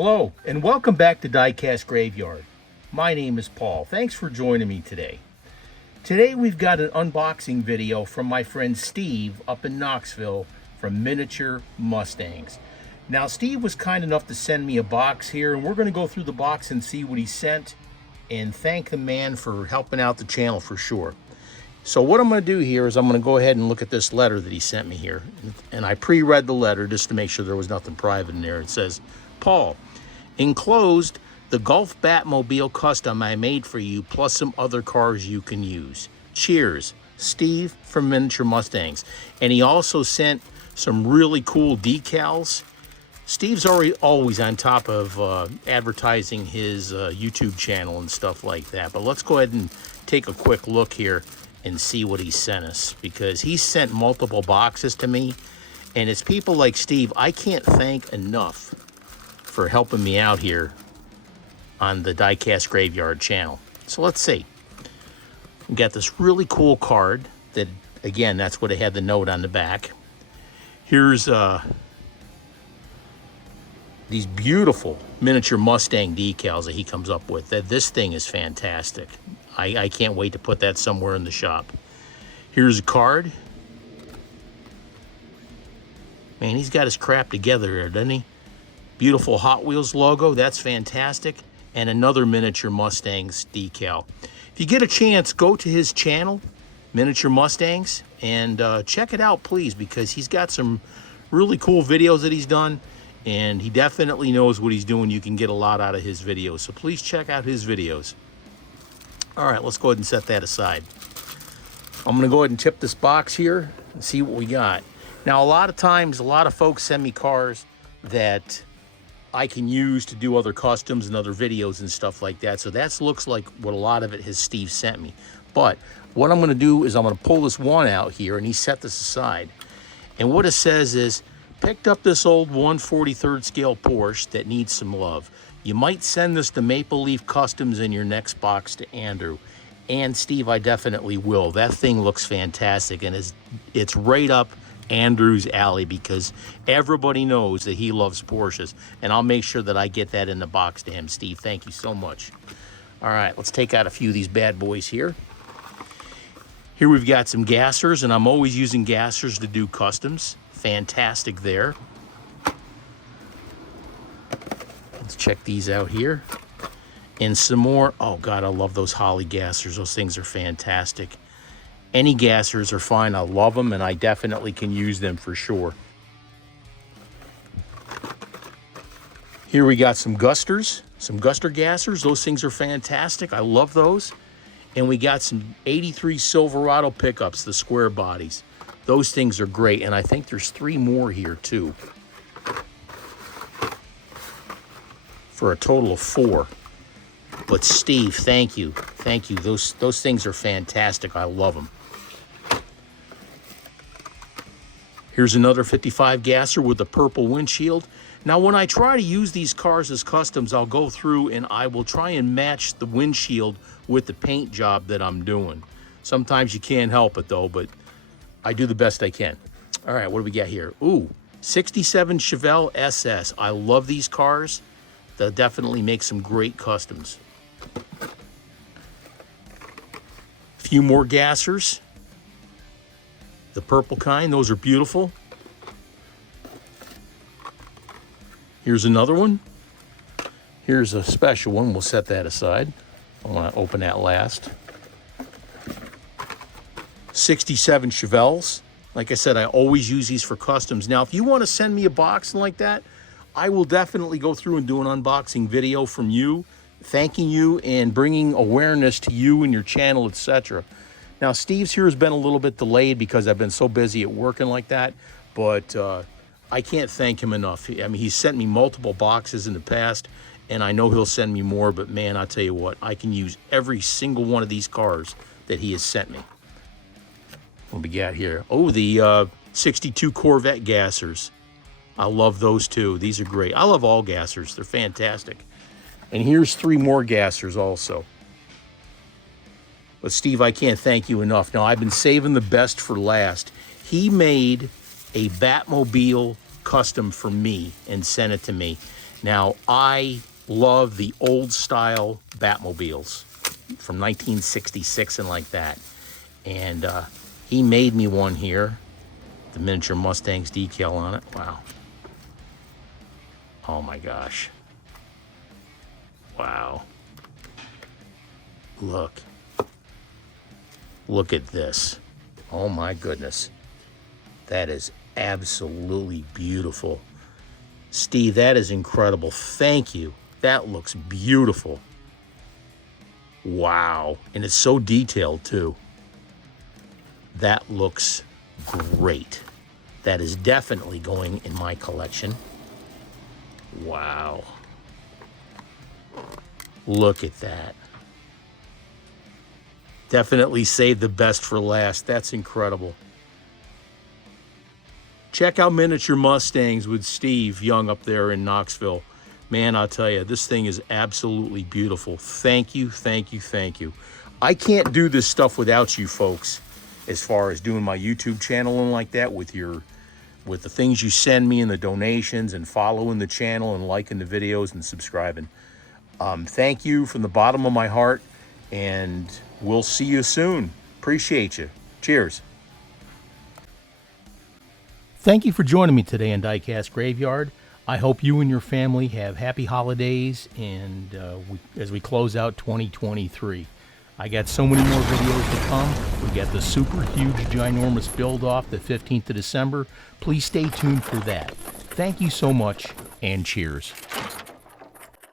Hello, and welcome back to Diecast Graveyard. My name is Paul. Thanks for joining me today. Today we've got an unboxing video from my friend Steve up in Knoxville from Miniature Mustangs. Now, Steve was kind enough to send me a box here, and we're going to go through the box and see what he sent and thank the man for helping out the channel for sure. So what I'm going to do here is I'm going to go ahead and look at this letter that he sent me here. And I pre-read the letter just to make sure there was nothing private in there. It says, Paul, enclosed, the Golf Batmobile custom I made for you, plus some other cars you can use. Cheers, Steve from Miniature Mustangs. And he also sent some really cool decals. Steve's always on top of advertising his YouTube channel and stuff like that. But let's go ahead and take a quick look here and see what he sent us, because he sent multiple boxes to me. And it's people like Steve I can't thank enough for helping me out here on the Diecast Graveyard channel. So let's see. We got this really cool card that, again, that's what it had the note on the back. Here's these beautiful Miniature Mustang decals that he comes up with. This thing is fantastic. I can't wait to put that somewhere in the shop. Here's a card. Man, he's got his crap together there, doesn't he? Beautiful Hot Wheels logo, that's fantastic. And another Miniature Mustangs decal. If you get a chance, go to his channel, Miniature Mustangs, and check it out, please, because he's got some really cool videos that he's done, and he definitely knows what he's doing. You can get a lot out of his videos, so please check out his videos. All right, let's go ahead and set that aside. I'm gonna go ahead and tip this box here and see what we got. Now, a lot of times, a lot of folks send me cars that I can use to do other customs and other videos and stuff like that. So that looks like what a lot of it has Steve sent me. But what I'm gonna do is I'm gonna pull this one out here, and he set this aside. And what it says is, picked up this old 1/43rd scale Porsche that needs some love. You might send this to Maple Leaf Customs in your next box to Andrew. And Steve, I definitely will. That thing looks fantastic, and it's right up Andrew's alley, because everybody knows that he loves Porsches, and I'll make sure that I get that in the box to him. Steve, thank you so much. All right, let's take out a few of these bad boys here. Here we've got some gassers, and I'm always using gassers to do customs. Fantastic there. Let's check these out here. And some more. Oh God, I love those Holly gassers. Those things are fantastic. Any gassers are fine. I love them, and I definitely can use them for sure. Here we got some Gusters, some Guster gassers. Those things are fantastic. I love those. And we got some 83 Silverado pickups, the square bodies. Those things are great, and I think there's 3 more here too, for a total of 4. But Steve, thank you. Thank you. Those things are fantastic. I love them. Here's another 55 gasser with a purple windshield. Now, when I try to use these cars as customs, I'll go through and I will try and match the windshield with the paint job that I'm doing. Sometimes you can't help it though, but I do the best I can. All right, what do we got here? Ooh, 67 Chevelle SS. I love these cars. They'll definitely make some great customs. A few more gassers. The purple kind, those are beautiful. Here's another one. Here's a special one. We'll set that aside. I want to open that last. 67 Chevelles. Like I said, I always use these for customs. Now, if you want to send me a box like that, I will definitely go through and do an unboxing video from you, thanking you and bringing awareness to you and your channel, etc. Now, Steve's here has been a little bit delayed because I've been so busy at work and like that, but I can't thank him enough. I mean, he's sent me multiple boxes in the past, and I know he'll send me more, but man, I'll tell you what, I can use every single one of these cars that he has sent me. What we got here? Oh, the 62 Corvette gassers. I love those too. These are great. I love all gassers. They're fantastic. And here's 3 more gassers also. But Steve, I can't thank you enough. Now, I've been saving the best for last. He made a Batmobile custom for me and sent it to me. Now, I love the old style Batmobiles from 1966 and like that. And he made me one here. The miniature Mustangs decal on it. Wow. Oh my gosh. Wow. Look. Look at this. Oh my goodness. That is absolutely beautiful. Steve, that is incredible. Thank you. That looks beautiful. Wow. And it's so detailed too. That looks great. That is definitely going in my collection. Wow. Look at that. Definitely save the best for last. That's incredible. Check out Miniature Mustangs with Steve Young up there in Knoxville. Man, I'll tell you, this thing is absolutely beautiful. Thank you, thank you, thank you. I can't do this stuff without you folks, as far as doing my YouTube channel and like that, with the things you send me and the donations and following the channel and liking the videos and subscribing. Thank you from the bottom of my heart, and we'll see you soon. Appreciate you. Cheers. Thank you for joining me today in Diecast Graveyard. I hope you and your family have happy holidays, and as we close out 2023. I got so many more videos to come. We got the super huge, ginormous build-off the 15th of December. Please stay tuned for that. Thank you so much, and cheers.